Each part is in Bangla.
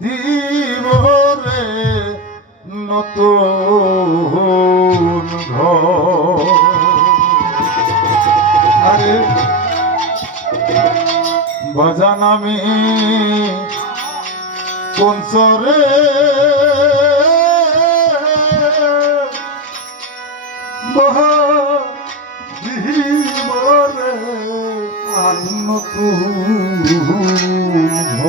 দিব রে নতুন ঘর আরে ভজন আমি কোন সরে জীবনে আর নতুন শুভ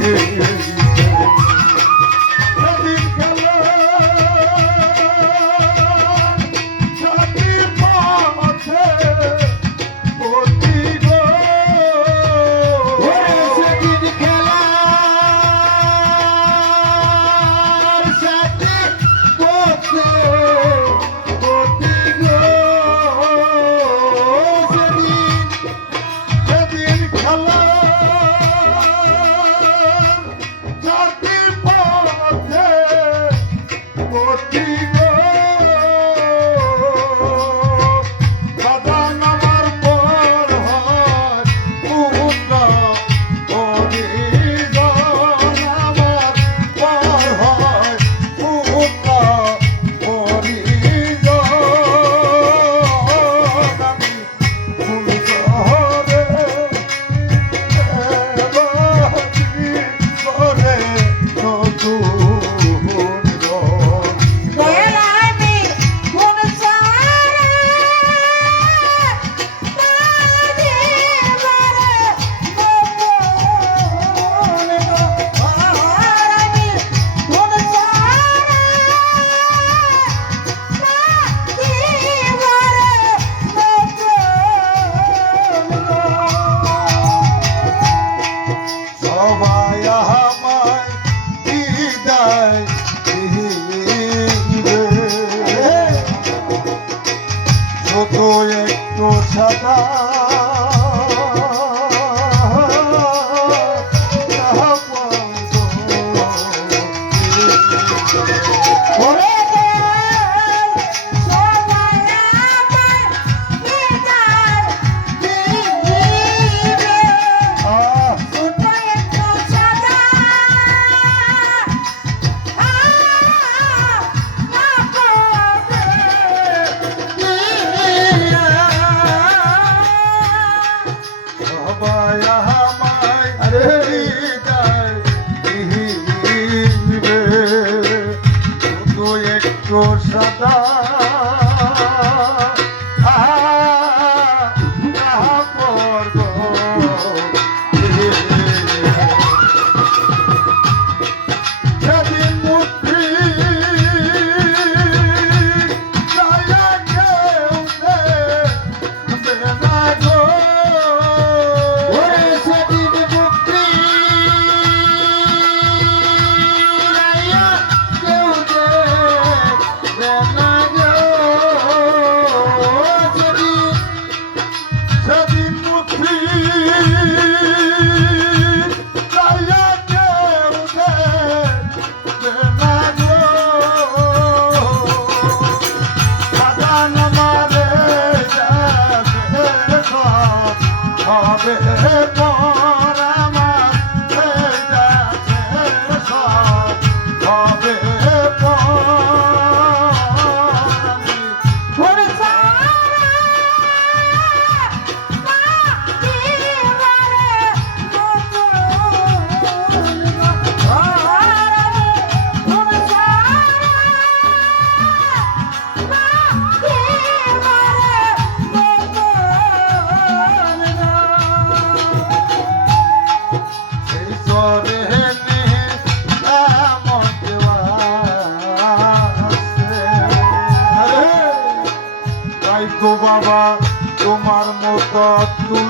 here.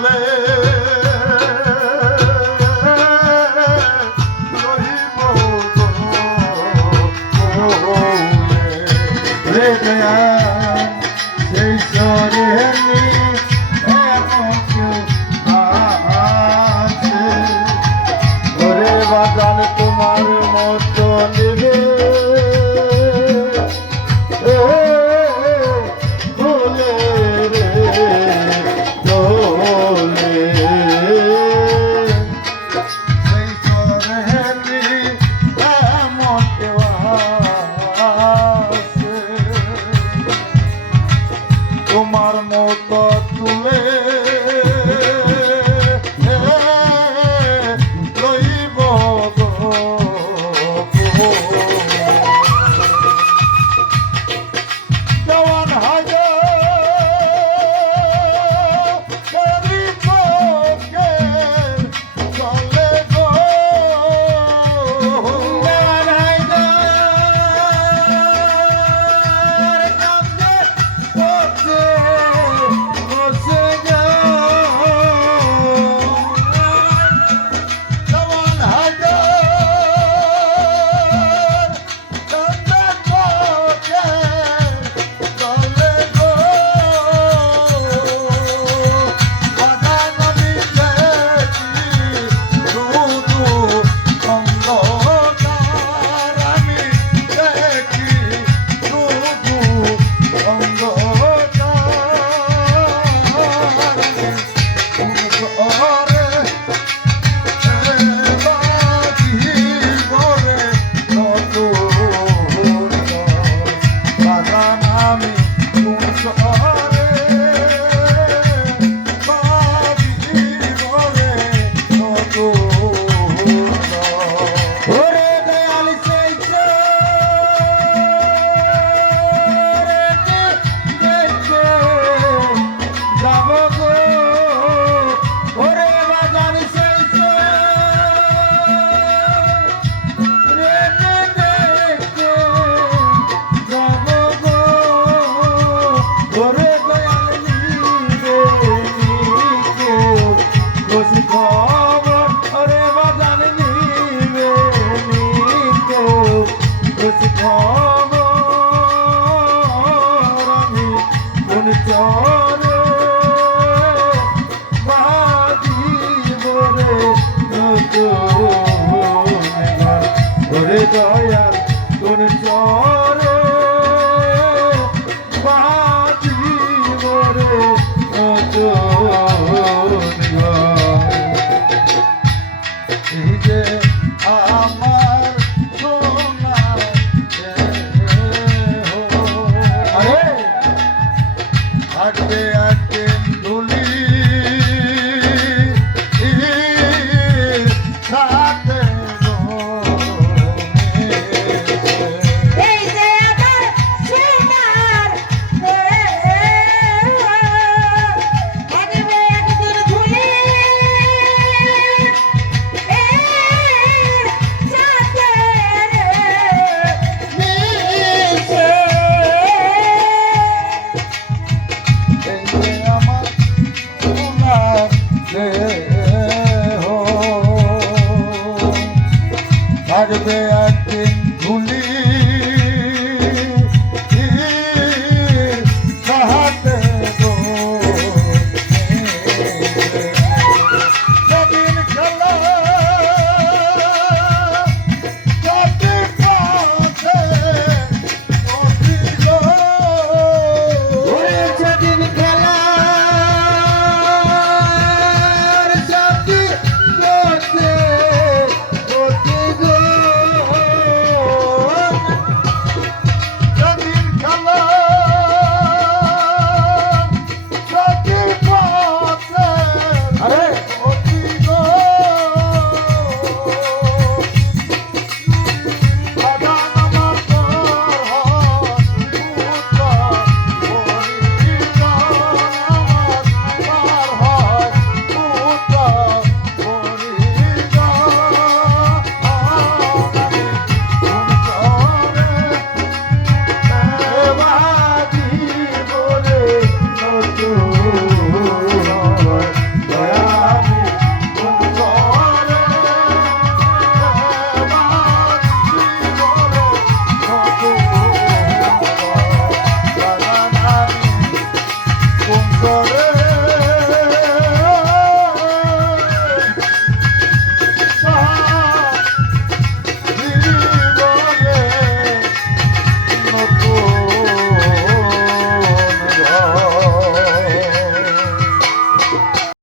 তুলে